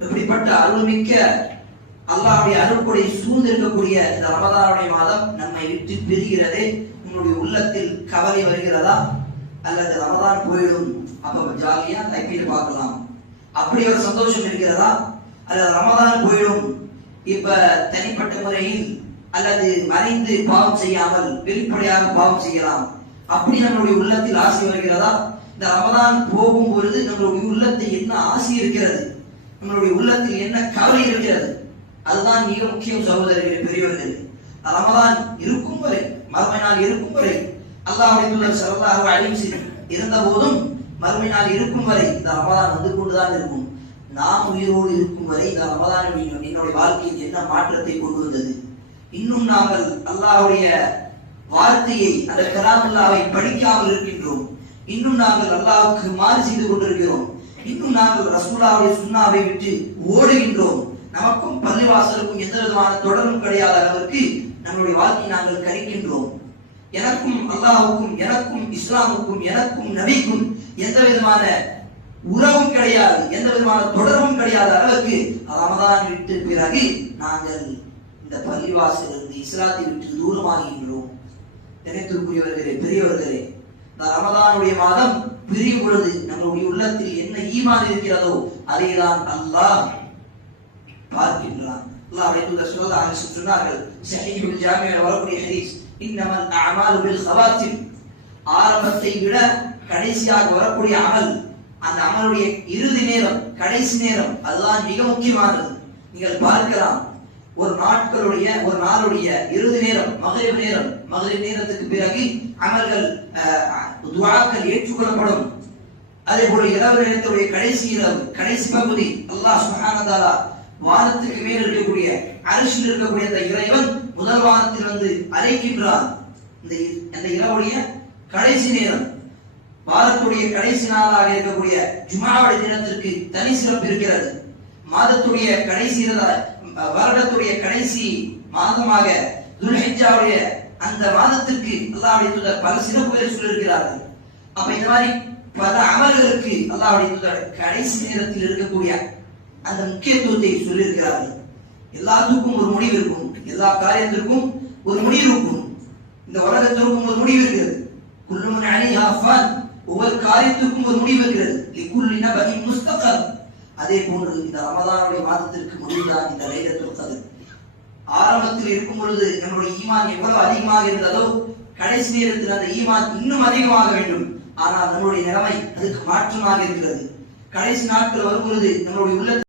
இப்படிப்பட்ட அருள்மிக்க அல்லாஹ்வுடைய அருள்கொடை சூழ்ந்திருக்கக்கூடிய இந்த ரமதானுடைய மாதம் நம்மை விட்டு பிரிகிறதே, உங்களுடைய உள்ளத்தில் கவலை வருகிறதா? அல்லது ரமதான் போயிடும் அப்ப ஜாலியா லைஃப் பார்க்கலாம் அப்படி ஒரு சந்தோஷம் இருக்கிறதா? அல்லது ரமதான் போயிடும் இப்ப தனிப்பட்ட முறையில் அல்லது மறைந்து பாவம் செய்யாமல் வெளிப்படையாக பாவம் செய்யலாம் அப்படி நம்மளுடைய உள்ளத்தில் ஆசை வருகிறதா? இந்த ரமதான் போகும் பொழுது நம்மளுடைய உள்ளத்தில் என்ன ஆசை இருக்கிறது, நம்மளுடைய உள்ளத்தில் என்ன கவலை இருக்கிறது? அதுதான் மிக முக்கியம் சகோதரர்களே, பெரியவர்கள். ரமதான் இருக்கும் வரை, மறுமை நாள் இருக்கும் வரை, அல்லாஹ்வுடைய தூதர் ஸல்லல்லாஹு அலைஹி வஸல்லம் இருந்த போதும் மறுமை நாள் இருக்கும் வரை இந்த ரமதான் வந்து கொண்டுதான் இருக்கும். நாம் உயிரோடு இருக்கும் வரை இந்த ரமதான் என்னுடைய வாழ்க்கையில் என்ன மாற்றத்தை கொண்டு வந்தது? இன்னும் நாங்கள் அல்லாஹ்வுடைய வார்த்தையை, அந்த கலாமுல்லாவை படிக்காமல் இருக்கின்றோம். இன்னும் நாங்கள் அல்லாஹ்வுக்கு மாறு செய்து கொண்டிருக்கிறோம். இன்னும் நாங்கள் ரசூலுல்லாஹ்வுடைய சுன்னாவை விட்டு ஓடுகின்றோம். நமக்கும் பள்ளிவாசலுக்கும் எந்த விதமான தொடர்பும் கிடையாத அளவிற்கு நம்மளுடைய வாழ்க்கையை நாங்கள் கழிக்கின்றோம். எனக்கும் அல்லாஹ்வுக்கும், எனக்கும் இஸ்லாமுக்கும், எனக்கும் நபிக்கும் எந்த விதமான உறவும் கிடையாது, எந்த விதமான தொடர்பும் கிடையாத அளவுக்கு ரமதான் விட்டு பிறகு நாங்கள் இந்த பள்ளிவாசலிருந்து இஸ்லாத்தை விட்டு தூரமாகின்றோம். நினைத்திற்குரியவர்களே, பெரியவர்களே, இந்த ரமதானுடைய மாதம் பிரியும் பொழுது நம்மளுடைய உள்ளத்தில் என்ன ஈமான் இருக்கிறதோ அதைதான் அல்லாஹ் பார்க்கின்றான். அல்லாஹ்வுடைய தூதர் ஸல்லல்லாஹு அலைஹி வஸல்லம் சொன்னார்கள், ஸஹீஹுல் ஜாமிஇல் வரக்கூடிய ஹதீஸ், இன்னமல் அஅமாலு பில் ஹவாத்திம், ஆரம்பத்தை விட கடைசியாக வரக்கூடிய அமல், அந்த அமலுடைய இறுதி நேரம், கடைசி நேரம், அதுதான் மிக முக்கியமானது. நீங்கள் பார்க்கலாம், ஒரு நாளுடைய இறுதி நேரம், மக்ரிப் நேரம், மக்ரிப் நேரத்துக்கு பிறகு அமல்கள், துஆக்கள் ஏற்றுக்கொள்ளப்படும். அதே போல இரவு நேரத்துடைய கடைசி இரவு, கடைசி பகுதி, அல்லாஹ் சுப்ஹானஹு வ தஆலா வானத்துக்கு மேல் இருக்கக்கூடிய அர்ஷில் இருக்கக்கூடிய அந்த இறைவன் முதல் வானத்தில் வந்து அழைக்கின்றான். இந்த இரவுடைய கடைசி நேரம், வாரத்துடைய கடைசி நாளாக இருக்கக்கூடிய ஜும்ஆவுடைய தினத்திற்கு தனி சிறப்பு இருக்கிறது. மாதத்துடைய கடைசி, வருடத்துடைய கடைசி மாதமாக துல்ஹிஜ்ஜாவுடைய அந்த மாதத்திற்கு அல்லாஹ்வுடைய தூதர் பல சிறப்புகளை சொல்லியிருக்கிறார்கள். அப்ப இந்த மாதிரி பல அமல்களுக்கு அல்லாஹ்வுடைய தூதர் கடைசி நேரத்தில் இருக்கக்கூடிய அந்த முக்கியத்துவத்தை சொல்லியிருக்கிறார்கள். எல்லாத்துக்கும் ஒரு முடிவு இருக்கும், எல்லா காரியத்திற்கும் ஒரு முடிவு இருக்கும். இந்த உலகத்திற்கும் ஒரு முடிவு இருக்கிறது. குல்லு மன் அலைஹா ஃபான், ஒவ்வொரு காரியத்திற்கும் ஒரு முடிவு இருக்கிறது. லிகுல்லி நபஇன் முஸ்தகர். அதே போன்று இந்த ரமதானுடைய மாதத்திற்கு முடிவுதான் இந்த லைலத்துல் கத்ர். ஆரம்பத்தில் இருக்கும் பொழுது நம்முடைய ஈமான் எவ்வளவு அதிகமாக இருந்ததோ கடைசி நேரத்தில் அந்த ஈமான் இன்னும் அதிகமாக வேண்டும். ஆனால் நம்முடைய நிலைமை அதுக்கு மாற்றமாக இருக்கிறது. கடைசி நாட்கள் வரும் பொழுது நம்மளுடைய உள்ள